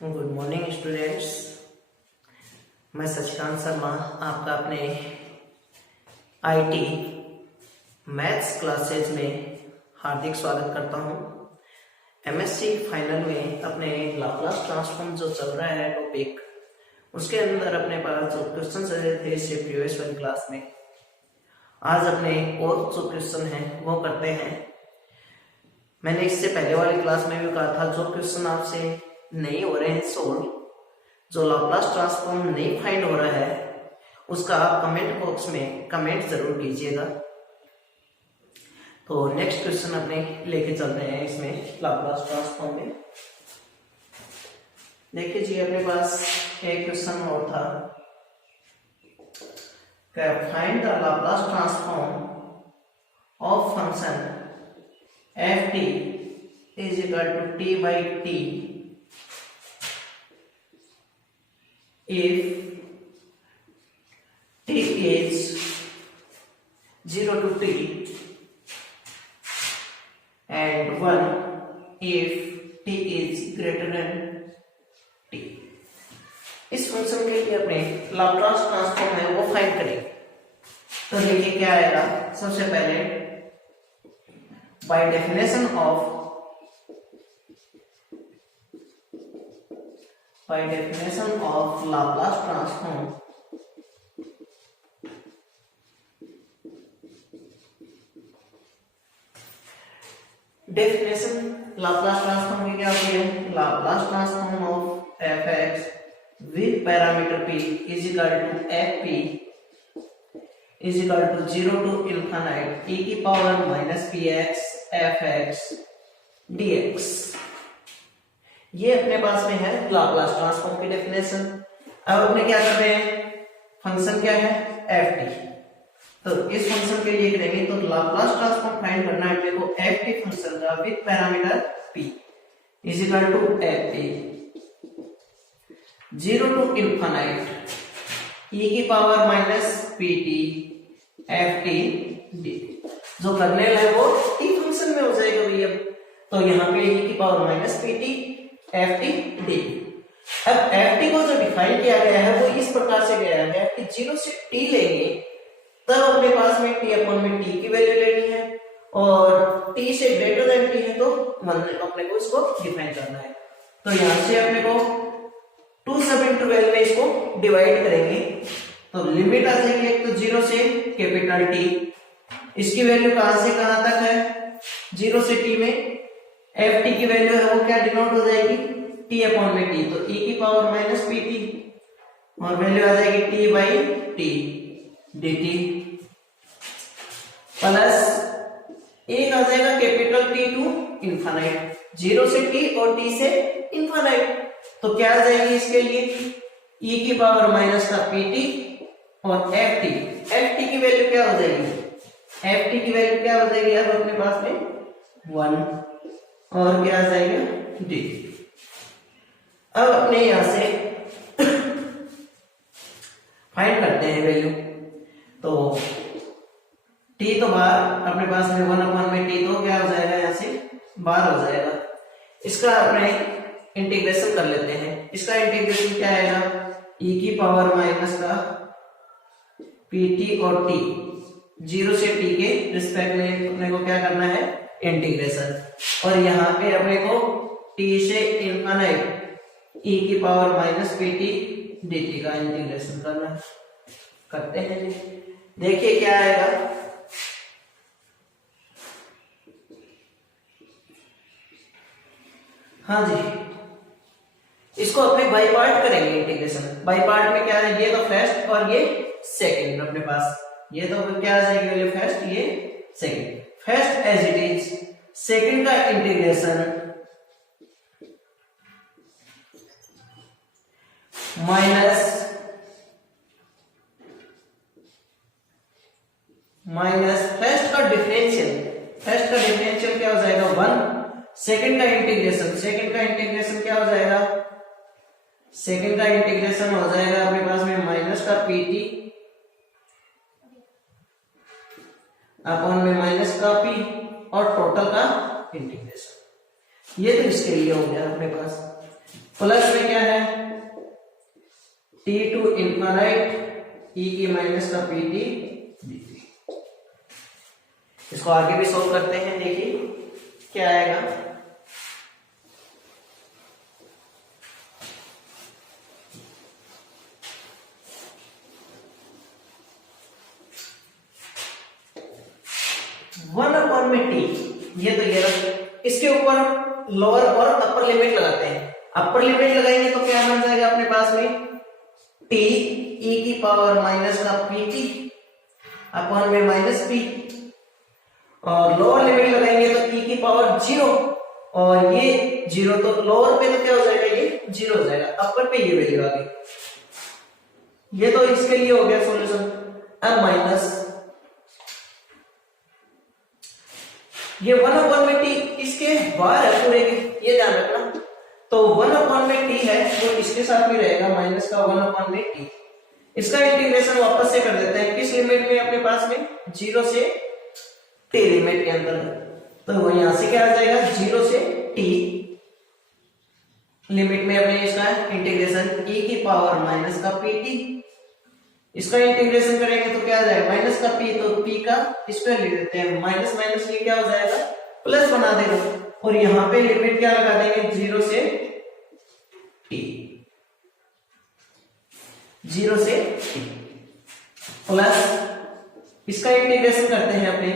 Good morning students. मैं सचिकांत शर्मा आपका अपने आईटी मैथ्स क्लासेज में हार्दिक स्वागत करता हूं। एमएससी फाइनल में अपने लाप्लास ट्रांसफॉर्म जो चल रहा है टॉपिक, उसके अंदर अपने पास जो क्वेश्चन रहे थे इससे प्रीवियस वाली क्लास में, आज अपने और जो क्वेश्चन है वो करते हैं। मैंने इससे पहले वाली क्लास में भी कहा था जो क्वेश्चन आपसे नहीं हो रहे हैं सोल्व, जो लाप्लास ट्रांसफॉर्म नहीं फाइंड हो रहा है, उसका आप कमेंट बॉक्स में कमेंट जरूर कीजिएगा। तो नेक्स्ट क्वेश्चन अपने लेके चल रहे हैं इसमें लाप्लास ट्रांसफॉर्म में। देखिए जी, अपने पास एक क्वेश्चन और था, find the Laplace transform of function f t is equal to t by t if t is 0 to t and 1 if t is greater than t। इस फंक्शन के लिए अपने लाप्लास ट्रांसफॉर्म है वो फाइंड करेंगे। तो देखिए क्या आएगा। सबसे पहले by definition of Laplace transform, definition Laplace transform की क्या होती है? Laplace transform of f x with parameter p is equal to f p is equal to 0 to infinite e की power minus p x f x d x. ये अपने पास में है Laplace transform की डेफिनेशन। अब अपने क्या कर रहे हैं, फंक्शन क्या है एफ टी। तो इस फंक्शन के लिए करेंगे तो लाप्लास ट्रांसफॉर्म फाइंड करना है अपने को एफ टी फंक्शन का with parameter p is equal to f t 0 to infinite e की power minus p t f t d. जो करने है वो t फंक्शन में हो जाएगा भैया। तो यहाँ पे e की power minus p t f t D. अब एफ टी को जो डिफाइन किया गया है वो इस प्रकार से गया है कि 0 से t लेंगे तब अपने पास में t अपॉन में t की वैल्यू लेनी है, और t से ग्रेटर देन t है तो अपने को इसको डिफाइन करना है। तो यहां से अपने को 2 सब इंटरवल में इसको डिवाइड करेंगे तो लिमिट आ जाएगी एक तो 0 से कैपिटल T, इसकी वैल्यू कहां से कहां तक है 0 से t में एफ टी की वैल्यू है वो क्या डिनोट हो जाएगी t अपॉन में t, तो e की पावर माइनस पी टी और वैल्यू आ जाएगी t by T D T plus एक आ जाएगा कैपिटल T टू इनफाइनाइट, 0 से t और t से इनफाइनाइट। तो क्या आ जाएगी इसके लिए e की पावर माइनस का पी टी और एफ टी की वैल्यू क्या हो जाएगी, एफ टी की वैल्यू क्या हो जाएगी अब अपने पास में 1 और क्या आ जाएगा डी। अब अपने यहां से फाइंड करते हैं वैल्यू। तो t तो बाहर अपने पास में 1 अपॉन में t तो क्या हो जाएगा यहां से बाहर हो जाएगा। इसका अपने इंटीग्रेशन कर लेते हैं। इसका इंटीग्रेशन क्या आएगा e की पावर माइनस का pt और t 0 से t के रिस्पेक्ट में अपने को क्या करना है इंटीग्रेशन, और यहाँ पे अपने को t से इनफाइनाइट e की power minus p T D T का इंटीग्रेशन करना करते हैं। देखिए क्या आएगा, हाँ जी, इसको अपने बाई पार्ट करेंगे इंटीग्रेशन। बाई पार्ट में क्या है, ये तो फर्स्ट और ये सेकंड अपने पास, ये तो क्या आ जाएगी वैल्यू फर्स्ट, ये second. First as it is, second का इंटीग्रेशन माइनस फर्स्ट का डिफरेंशियल, फर्स्ट का डिफरेंशियल क्या हो जाएगा 1, सेकंड का इंटीग्रेशन क्या हो जाएगा, सेकंड का इंटीग्रेशन हो जाएगा अपने पास में माइनस का पीटी अपॉन में माइनस का पी और टोटल का इंटीग्रेशन। ये तो इसके लिए हो गया अपने पास। प्लस में क्या है टी टू इनफाइनाइट ई की माइनस का पी टी dt। इसको आगे भी सोल्व करते हैं, देखिए क्या आएगा। वन अपॉन में टी, ये तो ये इसके ऊपर लोअर और अपर लिमिट लगाते हैं। अपर लिमिट लगाएंगे तो क्या बन जाएगा अपने पास में टी ई की पावर माइनस का पी टी अपॉन में माइनस पी, और लोअर लिमिट लगाएंगे तो ई की पावर 0, और ये 0 तो लोअर पे तो क्या हो जाएगा ये 0 हो जाएगा, अपर पे ये वैल्यू आ गई। ये तो इसके लिए हो गया सॉल्यूशन। अब माइनस ये 1/में टी इसके बाहर है पूरे के, ये ध्यान रखना। तो 1/में टी है वो इसके साथ भी रहेगा माइनस का 1/में टी। इसका इंटीग्रेशन वापस से कर देते हैं, किस लिमिट में अपने पास में 0 से टी लिमिट के अंदर। तो वो यहां से क्या आ जाएगा 0 से टी लिमिट में अपने इसका इंटीग्रेशन e की पावर माइनस का पी टी। इसका इंटीग्रेशन करेंगे तो क्या आ जाएगा माइनस का p, तो p का स्क्वायर लिख देते हैं, माइनस माइनस ये क्या हो जाएगा प्लस बना देगा, और यहां पे लिमिट क्या लगा देंगे 0 से t, 0 से t प्लस इसका इंटीग्रेशन करते हैं अपने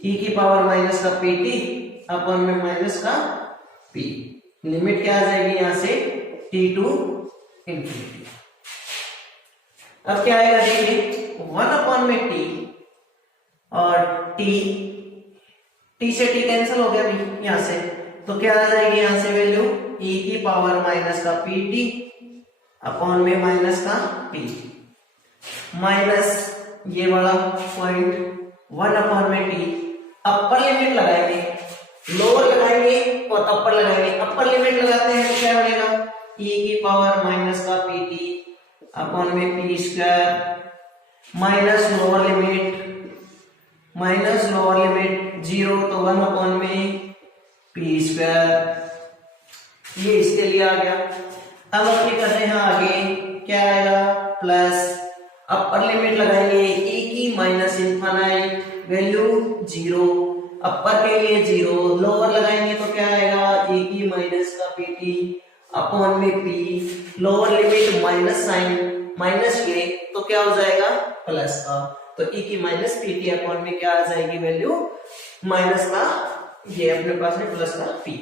e की पावर माइनस का पी टी अपॉन में माइनस का p। लिमिट क्या आ जाएगी यहां से t टू इंफिनिटी। अब क्या आएगा देखिए 1/में t, और t से t कैंसिल हो गया अभी यहां से, तो क्या आ जाएगी यहां से वैल्यू e की पावर माइनस का पी टी अपॉन में माइनस का p, माइनस ये वाला पॉइंट 1/में t। अपर लिमिट लगाएंगे, लोअर लगाएंगे और अपर लगाएंगे। अपर लिमिट लगाते हैं तो क्या बनेगा e की पावर माइनस का पी टी अपॉन में P square minus lower limit 0 तो 1/में पी स्क्वायर, ये इसके लिए आ गया। अब अपने करते हैं आगे क्या आएगा प्लस अपर लिमिट लगाएंगे e की माइनस इनफाइनाइट वैल्यू 0, अपर के लिए 0, लोअर लगाएंगे तो क्या आएगा e की माइनस का पी टी अपॉन में p, lower limit minus sign minus के तो क्या हो जाएगा प्लस का, तो e की माइनस पी टी अपॉन में क्या आ जाएगी वैल्यू माइनस का, ये अपने पास में प्लस का p।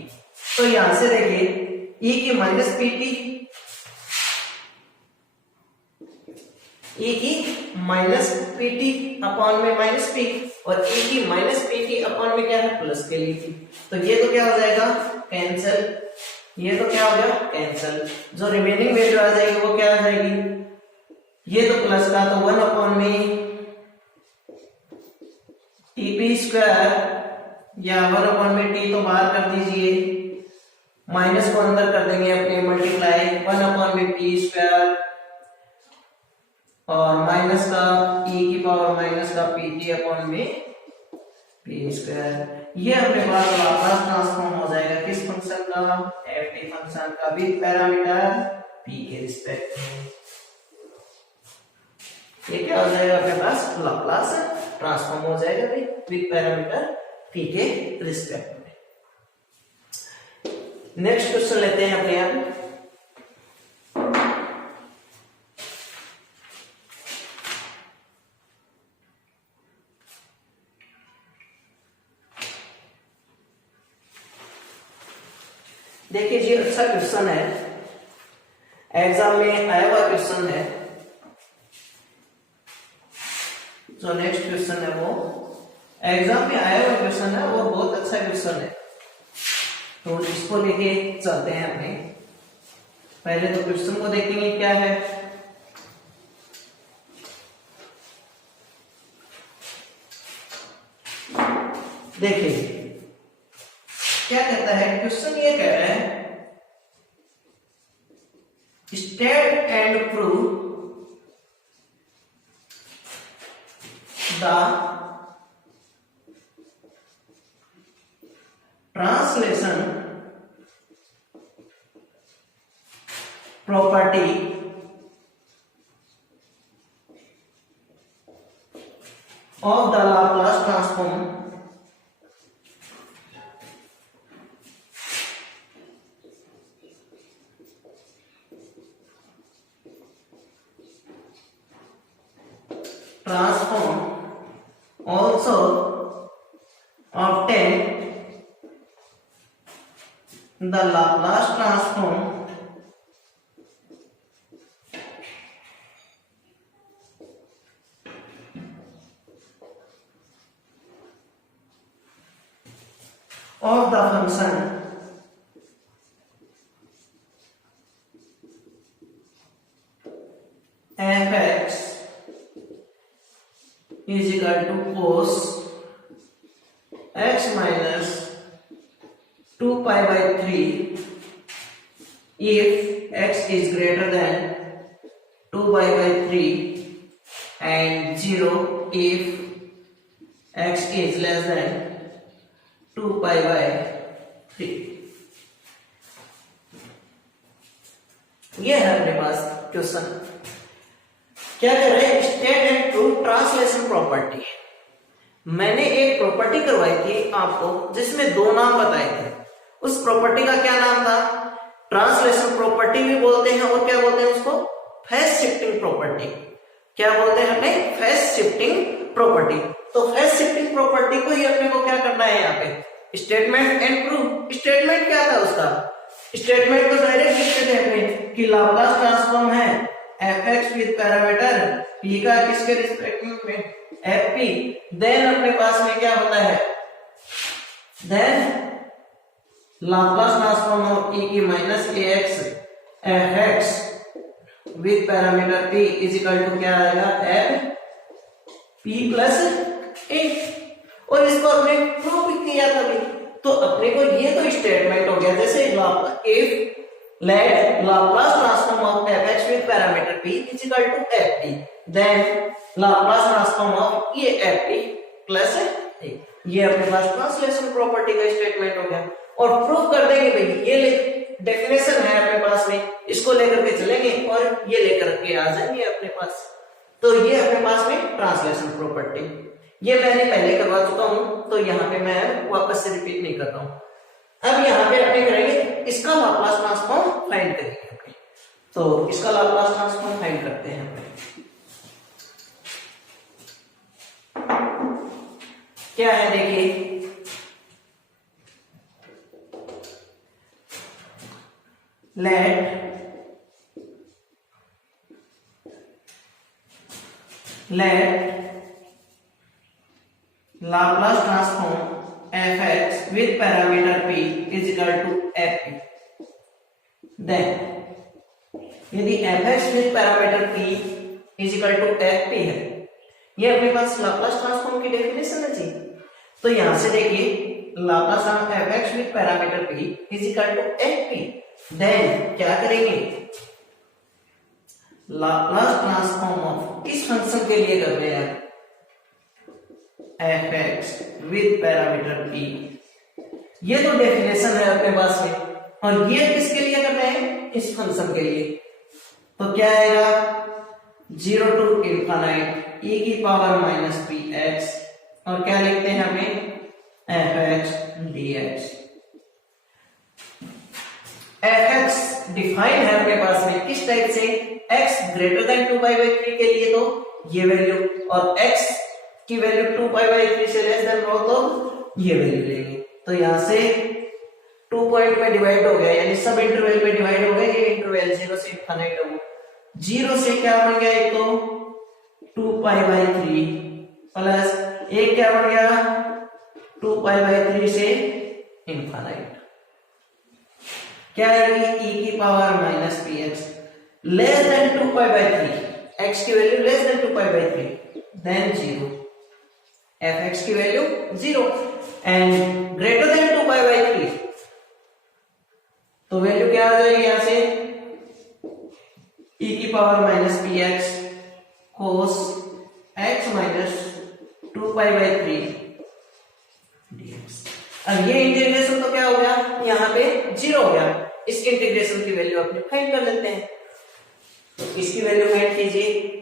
तो यहां से देखिए e की माइनस पी टी, e की माइनस पी टी अपॉन में माइनस p, और e की माइनस पी टी अपॉन में क्या है प्लस के लिए p। तो ये तो क्या हो जाएगा कैंसिल, ये तो क्या हो गया कैंसिल, जो रिमेनिंग वैल्यू आ जाएगी वो क्या आ जाएगी, ये तो प्लस का, तो 1/में टीपी स्क्वायर या 1/में टी तो बाहर कर दीजिए, माइनस को अंदर कर देंगे अपने मल्टीप्लाई 1/में पी स्क्वायर और माइनस का e की पावर माइनस का पी टी अपॉन में पी स्क्वायर। ये अपने पास लाप्लास ट्रांसफॉर्म हो जाएगा किस फंक्शन का एफ टी फंक्शन का विद पैरामीटर p के रिस्पेक्ट में। ये क्या हो जाएगा अपने पास लाप्लास ट्रांसफॉर्म हो जाएगा विद पैरामीटर p के रिस्पेक्ट में। नेक्स्ट क्वेश्चन लेते हैं अपने आप। देखिए जी अच्छा क्वेश्चन है, एग्जाम में आया हुआ क्वेश्चन है। जो नेक्स्ट क्वेश्चन है वो एग्जाम में आया हुआ क्वेश्चन है और बहुत अच्छा क्वेश्चन है, तो इसको लेके चलते हैं अपने। पहले तो क्वेश्चन को देखेंगे क्या है। देखिए क्या कहता है क्वेश्चन, ये कह रहा है state and prove the translation property of the Laplace transform also obtain the Laplace transform of the function f(x) is equal to cos x minus 2 pi by 3 if x is greater than 2 pi by 3 and 0 if x is less than 2 pi by 3। ये है अपने पास question. क्या कर रहे हैं, state and prove translation property. मैंने एक property करवाई थी आपको जिसमें दो नाम बताए थे। उस प्रॉपर्टी का क्या नाम था, ट्रांसलेशन प्रॉपर्टी भी बोलते हैं और क्या बोलते हैं उसको, फेज शिफ्टिंग प्रॉपर्टी। क्या बोलते हैं अपने, फेज शिफ्टिंग प्रॉपर्टी। तो फेज शिफ्टिंग प्रॉपर्टी को ही अपने को क्या करना है यहाँ पे, स्टेटमेंट एंड प्रूव। स्टेटमेंट क्या था उसका, स्टेटमेंट तो डायरेक्ट लिखते थे अपने कि लाप्लास ट्रांसफॉर्म है fx विद पैरामीटर p का किसके रिस्पेक्टिव में fp। देन अपने पास में क्या होता है, then Laplace transform of e की minus ax fx with parameter p is equal to क्या आएगा, f p प्लस a। और इसको अपने प्रूव भी किया था भी। तो अपने को ये तो स्टेटमेंट हो गया, जैसे if let Laplace transform of fx with parameter p is equal to ft, then Laplace transform of ये ft plus a। ये अपने पास ट्रांसलेशन प्रॉपर्टी का स्टेटमेंट हो गया। और प्रूव कर देंगे भाई, ये डेफिनेशन है अपने पास में, इसको लेकर के चलेंगे और ये लेकर के आ जाएंगे अपने पास। तो ये अपने पास में ट्रांसलेशन प्रॉपर्टी, ये मैंने पहले करवा चुका हूं, तो यहाँ पे मैं वापस से रिपीट नहीं कर रहा हूं। अब यहाँ पे अपने करेंगे इसका लाप्लास ट्रांसफॉर्म फाइंड करेंगे अपने। तो इसका लाप्लास ट्रांसफॉर्म फाइंड करते हैं अपने। क्या है देखिए, let Laplace transform fx with parameter p is equal to fp। then यदि fx with parameter p is equal to fp है, ये अपने पास लाप्लास ट्रांसफॉर्म की डेफिनेशन है जी। तो यहां से देखिए Laplace fx with parameter p is equal to fp। then क्या करेंगे, लाप्लास ट्रांसफॉर्म ऑफ इस फंक्शन के लिए कर रहे हैं fx with parameter p, ये तो डेफिनेशन है अपने पास में, और ये किसके लिए कर रहे हैं, इस फंक्शन के लिए। तो क्या आएगा, 0 टू इनफाइनाइट e की पावर माइनस px, और क्या लिखते हैं हमें fx dx। fx डिफाइन है अपने पास में किस टाइप से, x greater than 2 pi by 3 के लिए तो ये वैल्यू, और x की वैल्यू 2 पाई बाई 3 से लेस देन हो तो ये वैल्यू लेंगे। तो यहां से 2 पॉइंट में डिवाइड हो गया, यानी सब इंटरवल में डिवाइड हो गए। ये इंटरवल 0 से इनफाइनाइट हो, 0 से क्या बन गया, एक तो 2 पाई बाई 3 प्लस एक क्या बन गया, 2 पाई बाई 3 से इनफाइनाइट। क्या आएगी, e की power minus px less than 2 pi by 3, x की वैल्यू less than 2 pi by 3, then 0, fx की वैल्यू 0 and greater than 2 pi by 3, तो वैल्यू क्या आ जाएगी यहां से, e की power minus px cos x minus 2 pi by 3 dx। अब ये इंटीग्रेशन तो क्या हो गया, यहाँ पे 0 हो गया। इस इंटीग्रेशन की वैल्यू अपने फाइंड कर लेते हैं। तो इसकी वैल्यू फाइंड कीजिए।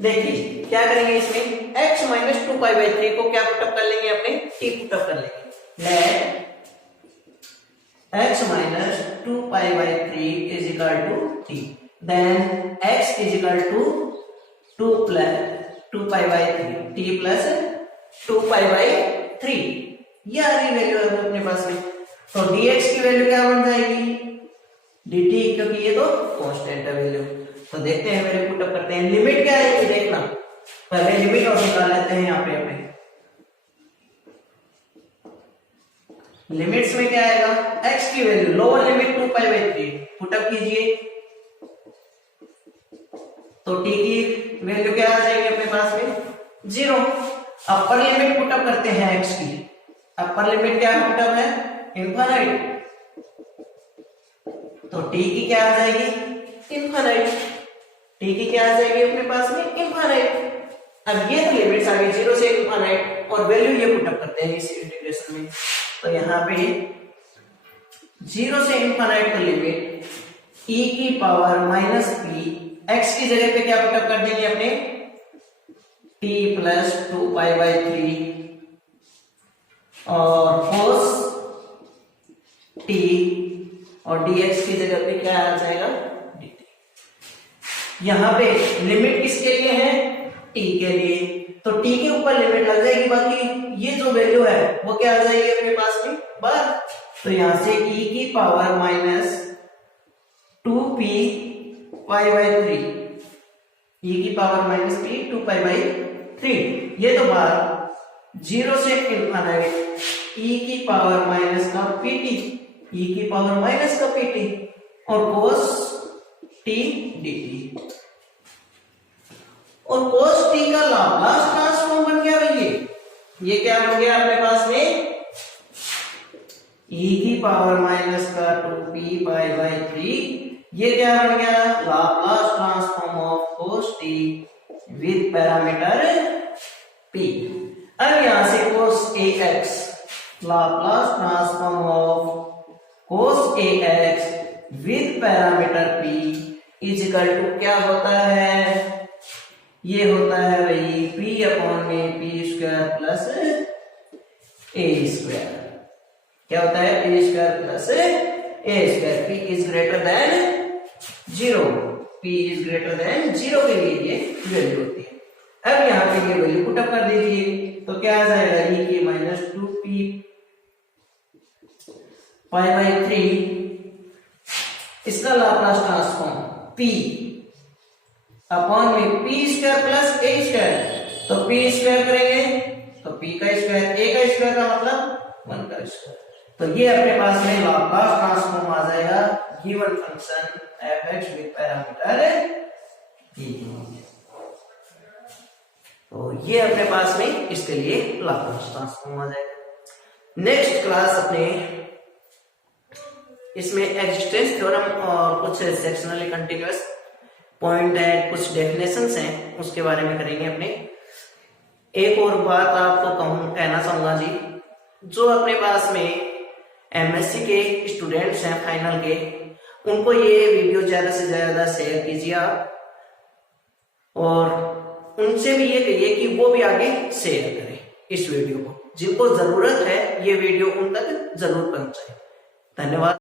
देखिए क्या करेंगे, इसमें x माइनस 2π/3 को क्या पुटअप कर लेंगे, अपने t पुटअप कर लेंगे। Let x minus 2π/3 is equal to t, then x is equal to 2 plus 2π/3 t plus 2π/3, ये आ रही वैल्यू है अपने पास में। तो dx की वैल्यू क्या बन जाएगी, dt, क्योंकि ये तो कांस्टेंट है वैल्यू। तो देखते हैं, वैल्यू पुटअप करते हैं। लिमिट क्या है ये देखना, पहले लिमिट और निकाल लेते हैं। यहाँ पे अपने लिमिट्स में क्या आएगा, x की वैल्यू लोअर लिमिट 2π/3 पुटअप कीजिए, तो t की वैल्यू क्या आ जाएगी अपने पास में 0। अपर लिमिट पुटअप करते हैं x की, अपर लिमिट क्या पुटअप है, इनफाइनाइट, तो t की क्या आ जाएगी इनफाइनाइट, t की क्या आ जाएगी अपने पास में इनफाइनाइट। अब ये लिमिट्स आ गई 0 से इनफाइनाइट, और वैल्यू ये पुटअप करते हैं इस इंटीग्रेशन में। तो यहाँ पे 0 से इनफाइनाइट का लिमिट e की पावर माइनस p, x की जगह पे क्या पुटअप कर देंगे अपने t प्लस 2π/3 और cos t, और dx की जगह पे क्या आ जाएगा dt। यहाँ पे लिमिट किसके लिए है, t के लिए, तो t के ऊपर लिमिट लग जाएगी, बाकी ये जो वैल्यू है वो क्या आ जाएगी अपने पास में बाहर। तो यहां से e की पावर माइनस 2p/3, e की पावर माइनस p 2π/3, ये तो बाहर 0 से इनफाइनाइट e की पावर माइनस का pt, e की पावर माइनस का pt और cos t dt, और cos t का लाप्लास ट्रांसफॉर्म बन गया भैया, ये क्या बन गया अपने पास में e की पावर माइनस का 2p/3, ये क्या बन गया Laplace transform of cos t with parameter p। अब यहां से cos ax, Laplace transform of cos ax with parameter p is equal to क्या होता है, ये होता है भाई p/p² प्लस a²। क्या होता है a² plus a²। p is greater than 0, p is greater than 0 के लिए ये वैल्यू होती है। अब यहाँ पे ये वैल्यू पुटअप कर दीजिए, तो क्या आ जाएगा e की माइनस 2p/3, इसका लाप्लास ट्रांसफॉर्म p अपॉन में p² प्लस a², तो p² करेंगे तो p का स्क्वायर, a का स्क्वायर का मतलब 1 का स्क्वायर। तो ये अपने पास में लाप्लास ट्रांसफॉर्म आ जाएगा given function f(x) with parameter p। तो ये अपने पास में इसके लिए लाप्लास ट्रांसफॉर्म आ जाएगा। नेक्स्ट क्लास अपने इसमें एक्जिस्टेंस थ्योरम और कुछ सेक्शनली कंटीन्यूअस पॉइंट है, कुछ डेफिनेशंस हैं, उसके बारे में करेंगे अपने। एक और बात आपको कहना चाहूंगा जी, जो अपने पास में एमएससी के स्टूडेंट्स हैं फाइनल के, उनको ये वीडियो ज्यादा से ज्यादा शेयर कीजिए आप, और उनसे भी ये कहिए कि वो भी आगे शेयर करें इस वीडियो को, जिनको जरूरत है ये वीडियो उन तक जरूर पहुंचाए। धन्यवाद।